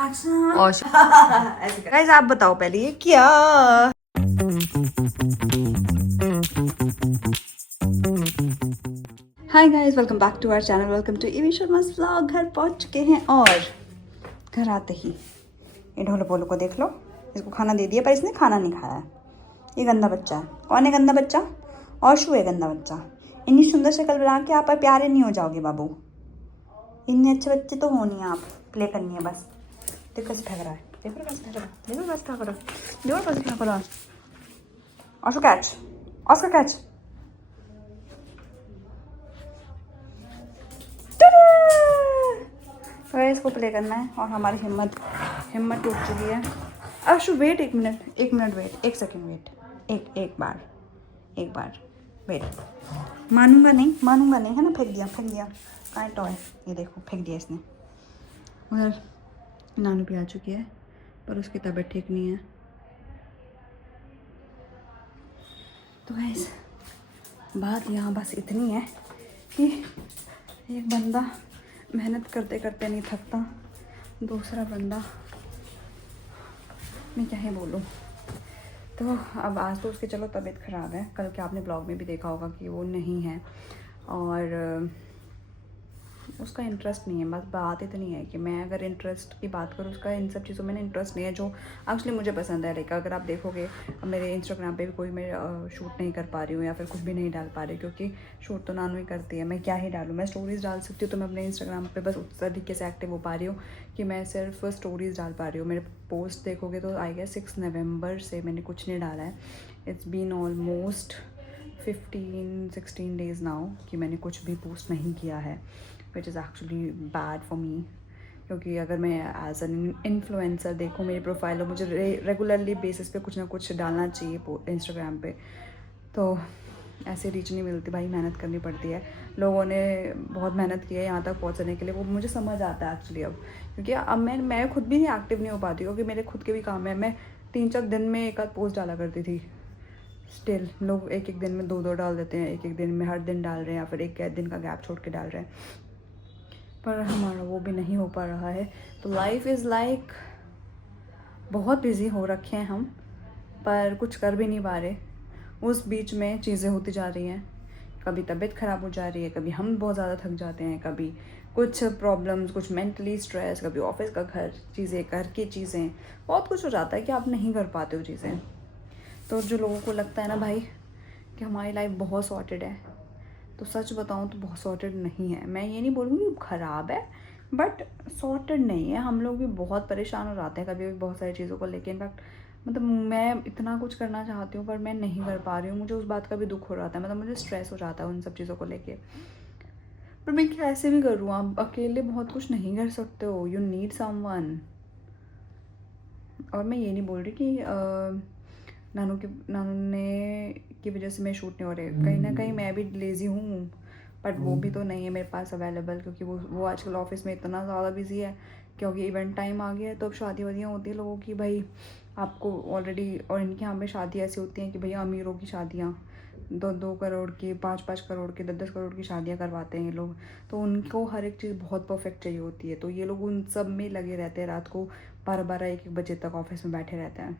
और गाइस आप बताओ पहले ये क्या। Hi guys, welcome back to our channel, welcome to ईवी शर्मा's व्लॉग। घर पहुंच चुके हैं और घर आते ही ये ढोलो पोलो को देख लो, इसको खाना दे दिया पर इसने खाना नहीं खाया है। ये गंदा बच्चा है। कौन है गंदा बच्चा? और शू है गंदा बच्चा। इतनी सुंदर शक्ल बना के आप प्यारे नहीं हो जाओगे बाबू। इतने अच्छे बच्चे तो हो नहीं, आप प्ले करनी है बस। देखो कैसे ठग रहा है, देखो कैसे ठग रहा है, देखो कैसे ठग रहा है, देखो कैसे ठग रहा है। Oscar catch, Oscar catch. तो इसको प्ले करना है और हमारी हिम्मत टूट चुकी है। अशु वेट, एक मिनट वेट, एक सेकंड वेट, एक बार वेट। मानूंगा नहीं है ना। फेंक दिया कहाँ टॉय, ये देखो फेंक दिया इसने। उधर नानू भी आ चुकी है पर उसकी तबीयत ठीक नहीं है। तो गाइस बात यहाँ बस इतनी है कि एक बंदा मेहनत करते करते नहीं थकता, दूसरा बंदा मैं क्या ही बोलूँ। तो अब आज तो उसकी चलो तबीयत ख़राब है, कल के आपने ब्लॉग में भी देखा होगा कि वो नहीं है और उसका इंटरेस्ट नहीं है। बस बात इतनी है कि मैं अगर इंटरेस्ट की बात करूँ, उसका इन सब चीज़ों में इंटरेस्ट नहीं है जो एक्चुअली मुझे पसंद है। लाइक अगर आप देखोगे मेरे इंस्टाग्राम पे भी कोई मैं शूट नहीं कर पा रही हूँ या फिर कुछ भी नहीं डाल पा रही, क्योंकि शूट तो नानू ही करती है। मैं क्या ही डालूँ, मैं स्टोरीज़ डाल सकती हूँ तो मैं अपने इंस्टाग्राम पर बस उस तरीके से एक्टिव हो पा रही हूँ कि मैं सिर्फ स्टोरीज़ डाल पा रही हूँ। मेरे पोस्ट देखोगे तो आई गेस 6 नवंबर से मैंने कुछ नहीं डाला है। It's been almost 15-16 days now कि मैंने कुछ भी पोस्ट नहीं किया है, which is actually bad for me. क्योंकि अगर मैं एज एन इन्फ्लुएंसर देखूँ मेरी प्रोफाइल, और मुझे रेगुलरली बेसिस पे कुछ ना कुछ डालना चाहिए इंस्टाग्राम पे, तो ऐसे रीच नहीं मिलती भाई, मेहनत करनी पड़ती है। लोगों ने बहुत मेहनत की है यहाँ तक पहुँचने के लिए, वो मुझे समझ आता है एक्चुअली अब। क्योंकि अब मैं खुद भी नहीं एक्टिव नहीं हो पाती, क्योंकि मेरे खुद के भी काम है। मैं 3-4 दिन में एक आध पोस्ट डाला करती थी, स्टिल लोग एक दिन में 2-2 डाल देते हैं, एक दिन में हर दिन डाल रहे हैं या फिर एक दिन का गैप छोड़ के डाल रहे हैं, पर हमारा वो भी नहीं हो पा रहा है। तो लाइफ इज़ लाइक बहुत बिज़ी हो रखे हैं हम, पर कुछ कर भी नहीं पा रहे। उस बीच में चीज़ें होती जा रही हैं, कभी तबीयत ख़राब हो जा रही है, कभी हम बहुत ज़्यादा थक जाते हैं, कभी कुछ प्रॉब्लम्स, कुछ मेंटली स्ट्रेस, कभी ऑफिस का घर चीज़ें, घर की चीज़ें, बहुत कुछ हो जाता है कि आप नहीं कर पाते हो चीज़ें। तो जो लोगों को लगता है ना भाई कि हमारी लाइफ बहुत सॉर्टेड है, तो सच बताऊं तो बहुत सॉर्टेड नहीं है। मैं ये नहीं बोलूँगी ख़राब है, बट सॉर्टेड नहीं है। हम लोग भी बहुत परेशान हो जाते हैं कभी कभी बहुत सारी चीज़ों को लेके। इनफैक्ट मतलब मैं इतना कुछ करना चाहती हूँ पर मैं नहीं कर पा रही हूँ, मुझे उस बात का भी दुख हो जाता है, मतलब मुझे स्ट्रेस हो जाता है उन सब चीज़ों को लेके। पर मैं कैसे भी करूँ, आप अकेले बहुत कुछ नहीं कर सकते हो, यू नीड समवन। और मैं ये नहीं बोल रही कि नानू ने की वजह से मैं शूट नहीं हो रही, कहीं ना कहीं मैं भी लेज़ी हूँ, बट वो भी तो नहीं है मेरे पास अवेलेबल, क्योंकि वो आजकल ऑफिस में इतना ज़्यादा बिजी है, क्योंकि इवेंट टाइम आ गया है। तो अब शादी वादियाँ होती हैं लोगों की भाई, आपको ऑलरेडी, और इनके यहाँ पे शादी ऐसी होती हैं कि भैया अमीरों की शादियाँ 2-2 करोड़ की, 5-5 करोड़ की, 10-10 करोड़ की शादियाँ करवाते हैं ये लोग। तो उनको हर एक चीज़ बहुत परफेक्ट चाहिए होती है, तो ये लोग उन सब में लगे रहते हैं, रात को 12-12, 1-1 बजे तक ऑफिस में बैठे रहते हैं।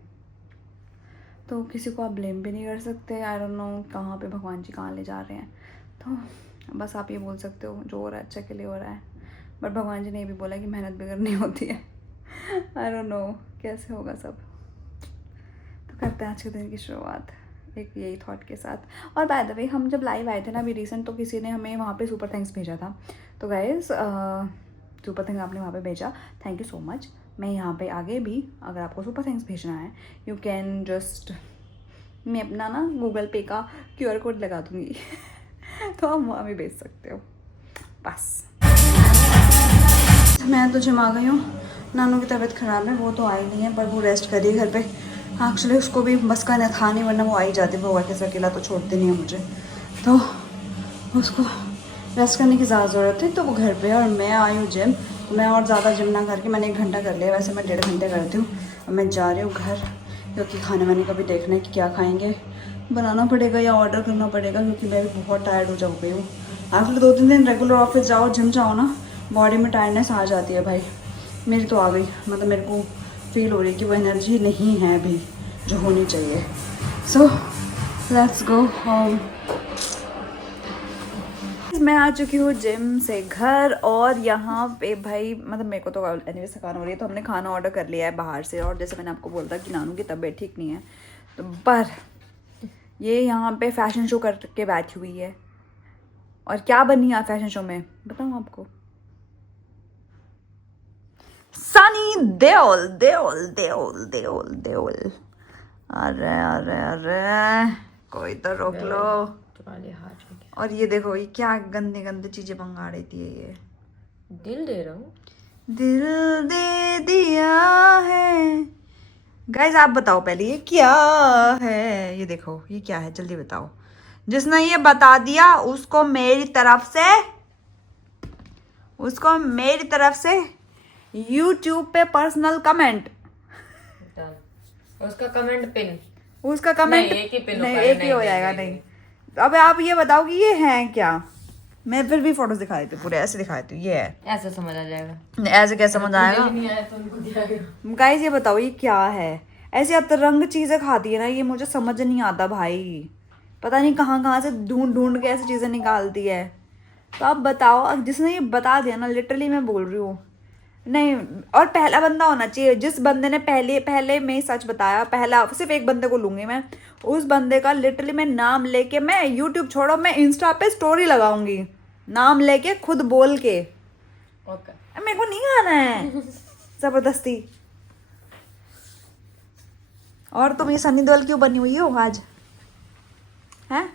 तो किसी को आप ब्लेम भी नहीं कर सकते। आई डोंट नो कहाँ पे भगवान जी कहाँ ले जा रहे हैं। तो बस आप ये बोल सकते हो जो हो रहा है अच्छा के लिए हो रहा है, बट भगवान जी ने ये भी बोला कि मेहनत भी करनी होती है। आई डोंट नो कैसे होगा सब। तो करते हैं आज के दिन की शुरुआत एक यही थॉट के साथ। और बाय द वे हम जब लाइव आए थे ना अभी रिसेंट, तो किसी ने हमें वहाँ पे सुपर थैंक्स भेजा था। तो गाइस सुपर थैंक्स आपने वहाँ पे भेजा, थैंक यू सो मच। मैं यहाँ पे आगे भी अगर आपको सुपर थैंक्स भेजना है, यू कैन जस्ट, मैं अपना ना गूगल पे का QR कोड लगा दूँगी तो आप वहाँ भी भेज सकते हो। बस मैं तो जिम आ गई हूँ। नानू की तबीयत ख़राब है, वो तो आई नहीं है, पर वो रेस्ट कर रही है घर पे। एक्चुअली उसको भी बस का था नहीं, वरना वो आ ही जाती, वो वाकई अकेला तो छोड़ते नहीं है मुझे, तो उसको रेस्ट करने की ज़्यादा ज़रूरत है, तो वो घर पे है। और मैं आई हूँ जिम, तो मैं और ज़्यादा जिम ना करके मैंने 1 घंटा कर लिया, वैसे मैं 1.5 घंटे करती हूँ। अब मैं जा रही हूँ घर, क्योंकि खाने वाने का भी देखना है कि क्या खाएंगे, बनाना पड़ेगा या ऑर्डर करना पड़ेगा, क्योंकि मैं भी बहुत टायर्ड हो जा गई हूँ। एक्चुअली 2-3 दिन रेगुलर ऑफिस जाओ, जिम जाओ ना, बॉडी में टायर्डनेस आ जाती है भाई। मेरी तो आ गई, मतलब मेरे को फील हो रही है कि वो एनर्जी नहीं है अभी जो होनी चाहिए। So let's go home. मैं आ चुकी हूँ जिम से घर, और यहाँ पे भाई मतलब मेरे को तो एनीवे थकान हो रही है, तो हमने खाना ऑर्डर कर लिया है बाहर से। और जैसे मैंने आपको बोला था कि नानू की तबीयत ठीक नहीं है, तो पर ये यहाँ पे फैशन शो करके बैठी हुई है। और क्या बनी है फैशन शो में बताऊँ आपको? सनी देओल देओल देओल देओल देओल। अरे अरे अरे कोई तो रोक लो। तुम्हारे हाथ में क्या? और ये देखो, ये क्या गंदे गंदे चीजें मंगा रही थी ये। दिल दे रहा हूँ। दिल दे दिया है। गाइस आप बताओ पहले ये क्या है? ये देखो ये क्या है, जल्दी बताओ। जिसने ये बता दिया उसको मेरी तरफ से YouTube पे पर्सनल कमेंट। उसका कमेंट पिन। उसका कमेंट नहीं, एक ही पिन नहीं, होगा, एक ही हो जाएगा। नहीं अब आप ये बताओ कि ये है क्या? मैं फिर भी फोटोज दिखा देती हूँ, पूरे ऐसे दिखा देती हूँ। ये है, ऐसे समझ आ जाएगा। नहीं, ऐसे कैसे समझ आएगा? नहीं आया तो उनको दिखाएगा। गाइस ये बताओ ये क्या है? ऐसी अतरंग चीजें खाती है ना ये, मुझे समझ नहीं आता भाई। पता नहीं कहाँ कहाँ से ढूंढ ढूंढ के ऐसी चीजें निकालती है। तो आप बताओ, अब जिसने ये बता दिया ना, लिटरली मैं बोल रही हूँ नहीं। और पहला बंदा होना चाहिए जिस बंदे ने पहले में ही सच बताया। पहला सिर्फ एक बंदे को लूंगी मैं, उस बंदे का लिटरली मैं नाम लेके, मैं यूट्यूब छोड़ो मैं इंस्टा पे स्टोरी लगाऊंगी नाम लेके, खुद बोल के। ओके। मेरे को नहीं आना है जबरदस्ती। और तुम ये सनी देओल क्यों बनी हुई हो आज? हैं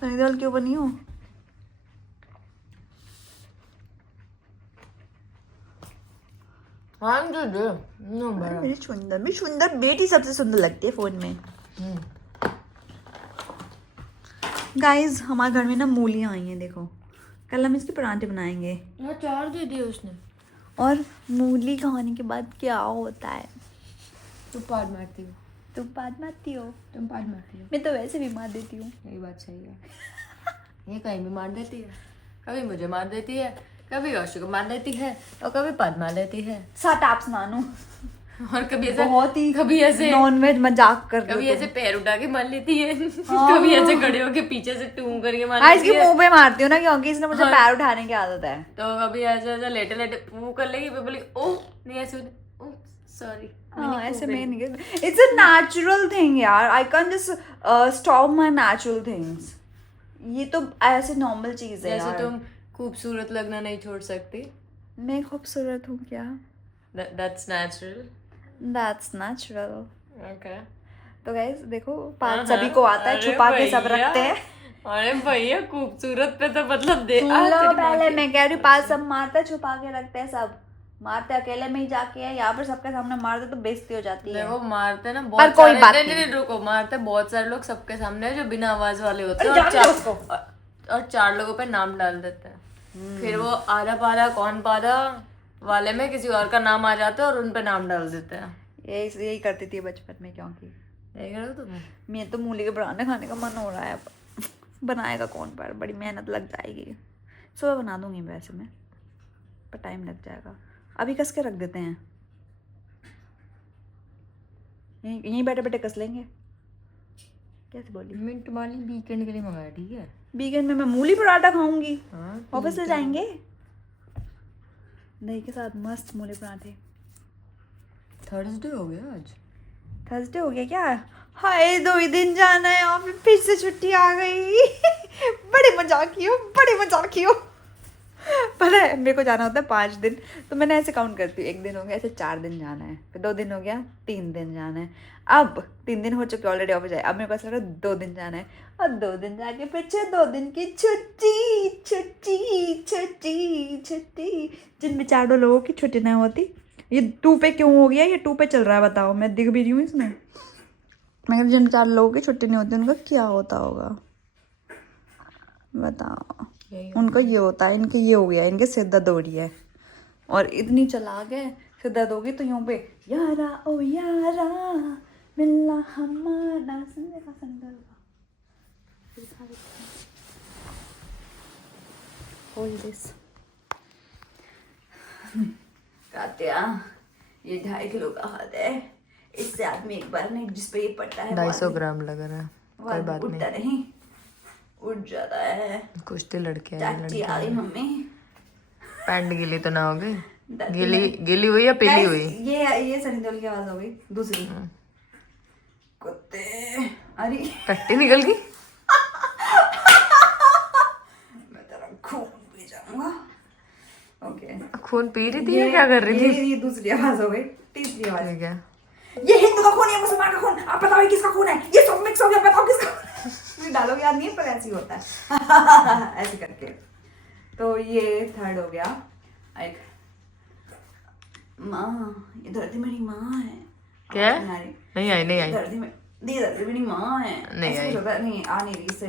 सनी देओल क्यों बनी हो? मेरी सुंदर बेटी सबसे सुंदर लगती है फोन में। गाइस हमारे घर में ना मूलियाँ आई हैं, देखो कल हम इसके पराठे बनाएंगे। चार दे दिए उसने। और मूली खाने के बाद क्या होता है? तू पाद मारती हो। तुम बात मारती हो? तुम पाद मारती हो। मैं तो वैसे भी मार देती हूँ। यही बात सही है। ये कहीं भी मार देती है, कभी मुझे मार देती है, कभी यशु को मार देती है, और कभी पाद मार लेती है। सात आपस नानू। और कभी ऐसे बहुत ही कभी ऐसे नॉनवेज मजाक कर रहे हो कभी तुम। ऐसे पैर उठा के मार लेती है, हाँ। कभी ऐसे खड़े होके पीछे से टूं करके मार हाँ लेती इसकी है। मुंह पे मारती हूँ ना, क्योंकि इसने मुझे पैर उठाने की आदत है। तो कभी ऐसे ऐसे लेटे लेटे मुंह कर लेगी, फिर बोली ओह नहीं ऐसे ओह सॉरी। हाँ ऐसे मैं नहीं, इट्स अ नेचुरल थिंग यार। I can just stop my natural things. ये तो ऐसे नॉर्मल चीज है जैसे यार। तुम खूबसूरत लगना नहीं छोड़ सकती। मैं खूबसूरत हूँ क्या? That's natural. That's natural. Okay. तो गाइस देखो पार्ट सभी को आता है, छुपा के सब रखते हैं। अरे भैया खूबसूरत पे तो मतलब दे सुन लो पहले, मैं कह रही हूँ पार्ट सब मारते हैं, छुपा के रखते हैं सब। मारते अकेले में ही जाके है, यहाँ पर सबके सामने मारते तो बेइज्जती हो जाती है। देखो मारते ना पर बहुत कोई सारे बात नहीं, रुको, मारते बहुत सारे लोग सबके सामने जो बिना आवाज वाले होते हैं, और चार लोगों पे नाम डाल देते हैं। फिर वो आधा पारा कौन पारा वाले में किसी और का नाम आ जाता है और उन पे नाम डाल देते हैं। यही करती थी बचपन में, क्योंकि देख रहे हो तुम? मैं तो मूली के पराठे खाने का मन हो रहा है अब। बनाएगा कौन? पर बड़ी मेहनत लग जाएगी। सुबह बना दूंगी वैसे मैं, पर टाइम लग जाएगा। अभी कस के रख देते हैं, यहीं बैठे बैठे कस लेंगे। कैसे बोली? मैं तुम्हारे वीकेंड के लिए मंगाया, ठीक है? वीकेंड में मैं मूली पराठा खाऊंगी। हाँ, ऑफिस से जाएंगे दही के साथ मस्त मूली पराठे। थर्सडे हो गया आज। थर्सडे हो गया क्या? हाय 2 ही दिन जाना है और फिर से छुट्टी आ गई। बड़े मजाकी हो। पता है मेरे को जाना होता है 5 दिन, तो मैंने ऐसे काउंट करती हूँ। 1 दिन हो गया, ऐसे 4 दिन जाना है, फिर 2 दिन हो गया, 3 दिन जाना है। अब 3 दिन हो चुके ऑलरेडी ऑफिस जाए, अब मेरे पास लग रहा है 2 दिन जाना है, और 2 दिन जाके फिर 2 दिन की छुट्टी जिन बेचारों लोगों की छुट्टी नहीं होती। ये 2 पे क्यों हो गया? ये 2 पे चल रहा है, बताओ। मैं दिख भी रही हूँ इसमें। मगर जिन 4 लोगों की छुट्टी नहीं होती उनका क्या होता होगा बताओ। उनका ये होता है, इनके ये हो गया, इनके सिर दर्द हो रही है। और इतनी चालाक है, सिर दर्द होगी तो यूं पे यारा ओ यारा मिलना हमारा संडे का होल्ड दिस। कात्या, ये 2.5 किलो का हाथ है, इससे आदमी एक बार नहीं, जिस पे ये पड़ता है 250 ग्राम लग रहा है, कोई बात नहीं, उठता नहीं, उठ जाता है। कुछ तो लड़के हैं, चाची आ गई मम्मी। पैंट गीली तो ना हो गई? गीली हुई या पीली हुई? ये सनी देओल की आवाज हो गई दूसरी। कुत्ते, अरे टट्टी निकल गई। मैं तेरा खून पी जाऊंगा। ओके, खून पी रही थी या क्या कर रही थी? ये दूसरी आवाज हो गई। तीसरी आवाज ठीक है, ये हिंदू का खून है, मुसलमान का खून, आप बताओ ये किसका खून है, ये सब मिक्स हो गया, बताओ किसका। डायलॉग याद नहीं है पर ऐसे ही होता है। ऐसे करके। तो ये थर्ड हो गया। एक माँ, ये धरती मेरी माँ है। क्या? नहीं आई। नहीं आई। धरती मेरी माँ है। नहीं आई। नहीं आ नहीं रही, से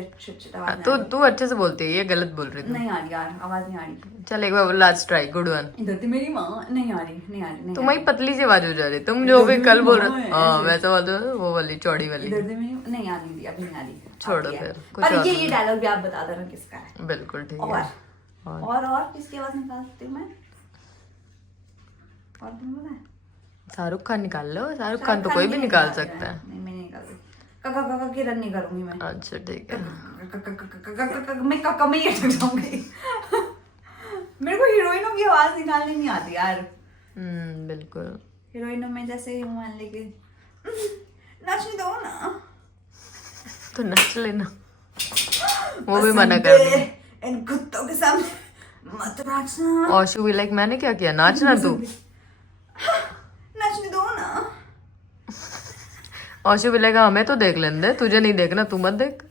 आवाज तू अच्छे से बोलती है, ये गलत बोल रही थी। नहीं आ रही यार, आवाज नहीं आ रही। चल एक बार लास्ट ट्राई, गुड वन। धरती मेरी माँ, नहीं आ रही। तुम्हारी पतली सी आवाज हो जा रही, तुम जो भी कल बोल रहे हाँ वैसा बात वो वाली चौड़ी वाली। धरती मेरी नहीं आ रही, अभी नहीं आ रही। छोड़ो फिर, कुछ पर और ये डायलॉग भी आप बता देना किसका है। बिल्कुल ठीक है। और किसकी आवाज निकाल सकती हूँ मैं? और तुम बताए? शाहरुख खान निकाल लो, शाहरुख खान तो कोई भी निकाल सकता है। नहीं मैं नहीं निकालूंगी, काका की रन नहीं करूंगी मैं। अच्छा ठीक है, मैं काका में ही अटक जाऊंगी। मेरे को हीरोइनों की आवाज निकालनी नहीं आती यार। बिल्कुल। हीरोइनों में जैसे मान लेके नाचने दो ना, तो नाच लेना, वो भी मना कर दी। इन कुत्तों के सामने मत नाचना। औशु भी लाइक मैंने क्या किया, नाचना तू। नाचने दो ना। औशु भी लाइक हमें तो देख लेने दे, तुझे नहीं देखना, तू मत देख।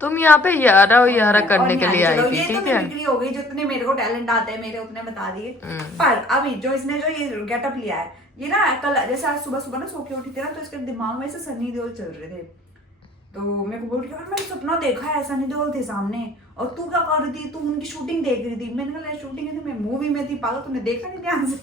तुम यहाँ पे यारा करने के लिए आई थी, ये ठीक तो है? बिक्री हो गई, जितने मेरे को टैलेंट आते हैं मेरे उतने बता दिए। पर अभी जो इसने जो ये गेटअप लिया है, ये ना कल जैसे आज सुबह ना सो के उठी थी ना, तो इसके दिमाग में से सनी देओल चल रहे थे। तो मेरे को बोल के मैंने सपना देखा है, सनी देओल थे सामने, और तू क्या कर रही थी? तू उनकी शूटिंग देख रही थी। मैंने कहा शूटिंग है तो मैं मूवी में थी, पागल तुमने देखा नहीं ध्यान से?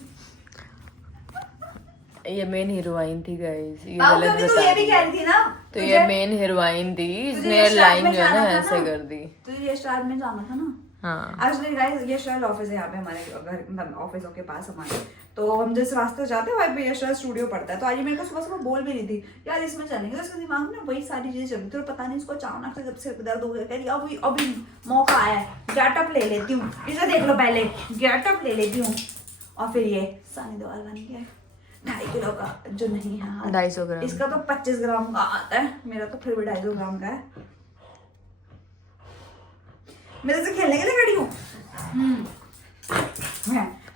ये मेन हीरोइन थी गाइस, ये बाबू गलत कभी तू बता ये भी दी। कह रही थी ना, तो ये मेन हीरोइन थी, इसने लाइन जो है ना ऐसे कर दी। तुझे ये स्टार में जाना था ना। हाँ एक्चुअली गाइस ये यशराज ऑफिस है यहाँ पे हमारे घर, मतलब ऑफिस के पास हमारे। तो हम जिस रास्ते जाते हैं वहीं पे यशराज स्टूडियो पड़ता है। तो आज ये मेरे को सुबह बोल भी रही थी यार इसमें चलेंगे, तो इसके दिमाग में वही सारी चीजें चल रही थी। और पता नहीं इसको अचानक से जब सिर दर्द हो गया, कह रही अभी मौका आया है, गेटअप ले लेती हूँ, इसे देख लो पहले, गेटअप ले लेती हूँ। और फिर ये सनी देओल बन गया 2.5 किलो का, जो नहीं है 250 ग्राम। इसका तो 25 ग्राम का आता है, मेरा तो फिर भी 250 ग्राम का है। मेरे से खेलने के लिए खड़ी हूँ।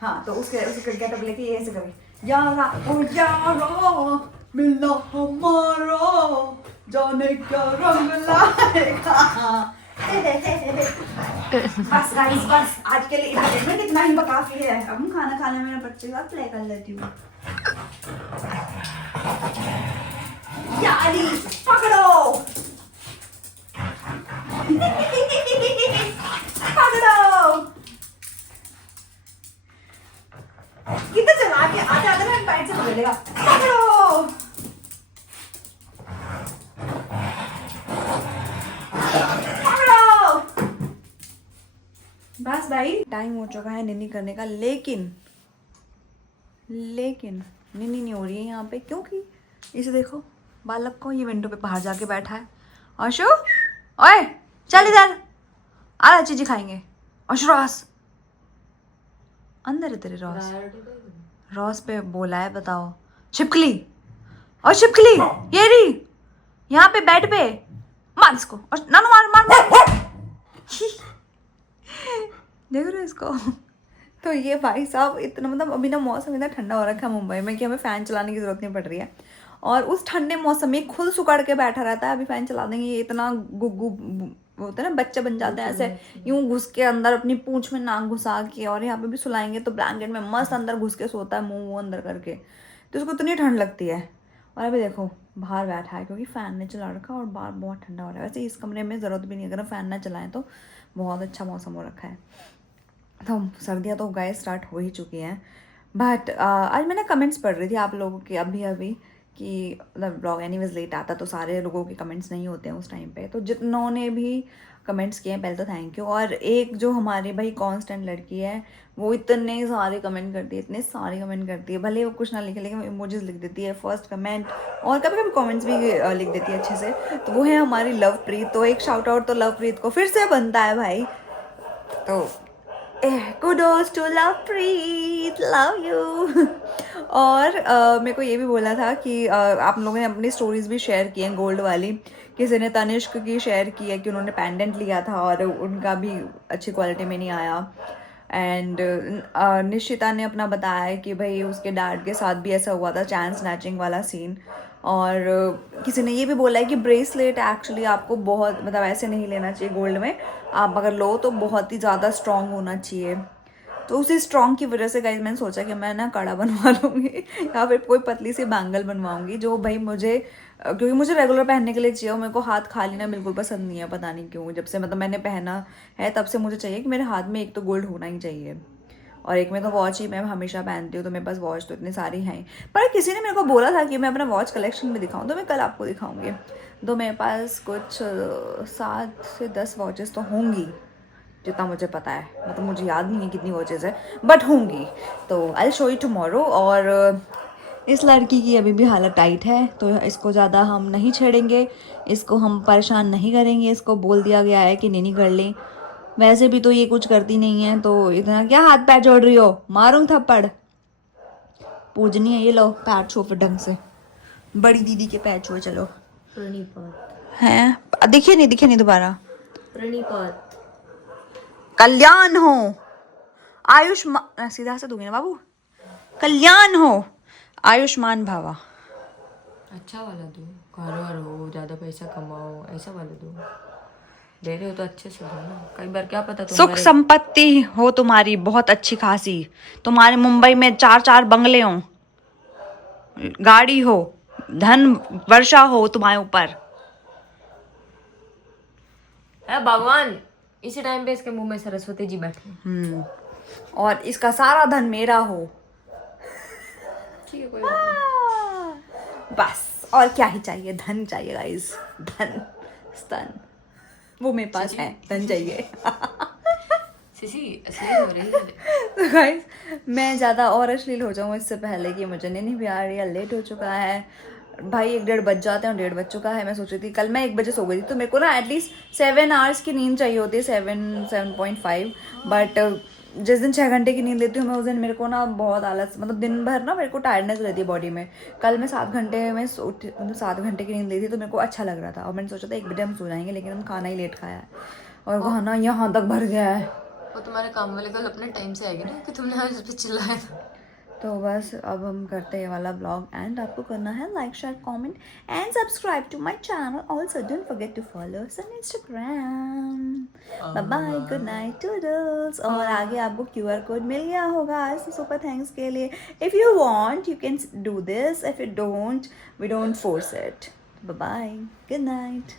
हाँ तो उसके गेटअप लेके ये ऐसे कभी यारा ओ यारा मिलना हमारा जाने क्या रंग लाएगा। बस गाइस बस आज के लिए इतना में कितना ही काफी है। अब हम खाना खाने में बच्चे का प्ले कर लेती हूँ। यारी पकड़ो पकड़ो। कितना चला के आधे आधे मिनट पैर से पकड़ेगा। पकड़ो पकड़ो। बस भाई टाइम हो चुका है निनी करने का, लेकिन निनी नहीं हो रही है यहाँ पे, क्योंकि इसे देखो बालक को, ये विंडो पे बाहर जाके बैठा है। अशु ओए चल इधर आ, चीजी खाएंगे। अशु रॉस अंदर है तेरे रॉस पे बोला है, बताओ। छिपकली और छिपकली ये रही यहाँ पे बेड पे, मार इसको और नानू मार देख रहे हो इसको। तो ये भाई साहब इतना, मतलब अभी ना मौसम इतना ठंडा हो रखा है मुंबई में कि हमें फ़ैन चलाने की ज़रूरत नहीं पड़ रही है। और उस ठंडे मौसम में खुद सुकड़ के बैठा रहता है। अभी फ़ैन चला देंगे ये इतना गुग्गू होता है ना, बच्चे बन जाते हैं ऐसे, यूं घुस के अंदर अपनी पूंछ में नाक घुसा के। और यहाँ पे भी सुलाएंगे तो ब्लैंकेट में मस्त अंदर घुस के सोता है, मुंह अंदर करके, तो उसको इतनी ठंड लगती है। और अभी देखो बाहर बैठा है क्योंकि फ़ैन ने चला रखा है और बाहर बहुत ठंडा हो रहा है। वैसे इस कमरे में ज़रूरत भी नहीं, अगर हम फ़ैन ना चलाएं तो बहुत अच्छा मौसम हो रखा है। तो सर्दियाँ तो गाइस स्टार्ट हो ही चुकी हैं। बट आज मैंने कमेंट्स पढ़ रही थी आप लोगों के अभी कि मतलब ब्लॉग एनीवेज लेट आता तो सारे लोगों के कमेंट्स नहीं होते हैं उस टाइम पे, तो जितनों भी कमेंट्स किए हैं पहले तो थैंक यू। और एक जो हमारी भाई कांस्टेंट लड़की है वो इतने सारे कमेंट करती है, इतने सारे कमेंट करती है, भले वो कुछ ना लिखे लेकिन इमोजीज लिख देती है फर्स्ट कमेंट, और कभी कभी कमेंट्स भी लिख देती है अच्छे से। तो वो है हमारी लवप्रीत। तो एक शाउट आउट तो लवप्रीत को फिर से बनता है भाई। तो kudos to Lovepreet, love you. और मेरे को ये भी बोला था कि आप लोगों ने अपनी स्टोरीज भी शेयर की हैं गोल्ड वाली। किसी ने तनिष्क की शेयर की है कि उन्होंने पेंडेंट लिया था और उनका भी अच्छी क्वालिटी में नहीं आया। एंड निशिता ने अपना बताया है कि भाई उसके डैड के साथ भी ऐसा हुआ था, चैन स्नैचिंग वाला सीन। और किसी ने ये भी बोला है कि ब्रेसलेट एक्चुअली आपको बहुत मतलब ऐसे नहीं लेना चाहिए गोल्ड में, आप अगर लो तो बहुत ही ज़्यादा स्ट्रॉन्ग होना चाहिए। तो उसी स्ट्रॉन्ग की वजह से गाइस मैंने सोचा कि मैं ना कड़ा बनवा लूँगी या फिर कोई पतली सी बैंगल बनवाऊँगी जो भाई मुझे, क्योंकि मुझे रेगुलर पहनने के लिए चाहिए और मेरे को हाथ खाली ना बिल्कुल पसंद नहीं है, पता नहीं क्यों। जब से मतलब मैंने पहना है तब से मुझे चाहिए कि मेरे हाथ में एक तो गोल्ड होना ही चाहिए, और एक में तो वॉच ही मैं हमेशा पहनती हूँ, तो मेरे पास वॉच तो इतनी सारी हैं। पर किसी ने मेरे को बोला था कि मैं अपना वॉच कलेक्शन भी दिखाऊँ, तो मैं कल आपको दिखाऊँगी। तो मेरे पास कुछ 7 से 10 वॉचेस तो होंगी जितना मुझे पता है, मतलब मुझे याद नहीं है कितनी वॉचेस है बट होंगी। तो आई शो यू टुमारो। और इस लड़की की अभी भी हालत टाइट है तो इसको ज़्यादा हम नहीं छेड़ेंगे, इसको हम परेशान नहीं करेंगे। इसको बोल दिया गया है कि नहीं कर लें, वैसे भी तो ये कुछ करती नहीं है, तो इतना क्या हाथ पैर जोड़ रही हो, मारूं थप्पड़। पूजनी है, ये लो पैर छुओ फिर ढंग से, बड़ी दीदी के पैर छुओ। चलो प्रणीपात, हैं, दिखे नहीं दोबारा। प्रणीपात। कल्याण हो, आयुष्मान, सीधा से दूंगी ना बाबू, कल्याण हो, आयुष्मान भावा। अच्छा वाला दो, घर हो, ज्यादा पैसा कमाओ, ऐसा वाला दो। दे रहे हो तो अच्छे से दो ना, कई बार क्या पता सुख तुम्हारे संपत्ति हो तुम्हारी बहुत अच्छी खासी, तुम्हारे मुंबई में 4 बंगले हो, गाड़ी हो, धन वर्षा हो तुम्हारे ऊपर। है भगवान, इसी टाइम पे इसके मुंह में सरस्वती जी बैठे। और इसका सारा धन मेरा हो। ठीक है, कोई बात नहीं। बस और क्या ही चाहिए, धन चाहिए गाइस, धन स्तन वो मेरे पास है, धन चाहिए। सीसी अश्लील हो रही है। तो गाइस मैं ज़्यादा और अश्लील हो जाऊँ इससे पहले कि मुझे नींद भी आ रही है, लेट हो चुका है भाई, 1-1:30 बज जाते हैं और 1:30 बज चुका है। मैं सोच रही थी कल मैं 1 बजे सो गई थी, तो मेरे को ना एटलीस्ट 7 आवर्स की नींद चाहिए होती है, 7.5। बट जिस दिन 6 घंटे की नींद लेती हूँ मैं, उस दिन मेरे को ना बहुत आलस, मतलब दिन भर ना मेरे को टायर्डनेस रहती है बॉडी में। कल मैं 7 घंटे में मतलब 7 घंटे की नींद ली थी तो मेरे को अच्छा लग रहा था, और मैंने सोचा था 1 बजे हम सो जाएंगे, लेकिन हम खाना ही लेट खाया है और खाना यहाँ तक भर गया है। वो तुम्हारे काम वाले कल अपने टाइम से आएगी ना कि तुमने आज उस पर चिल्लाया था। तो बस अब हम करते हैं ये वाला ब्लॉग एंड आपको करना है like share comment and subscribe to my channel. Also don't forget to follow us on Instagram. Bye bye, good night toodles. और आगे आपको QR कोड मिल गया होगा इस सुपर थैंक्स के लिए। If you want you can do this, if you don't we don't force it. Bye bye, good night.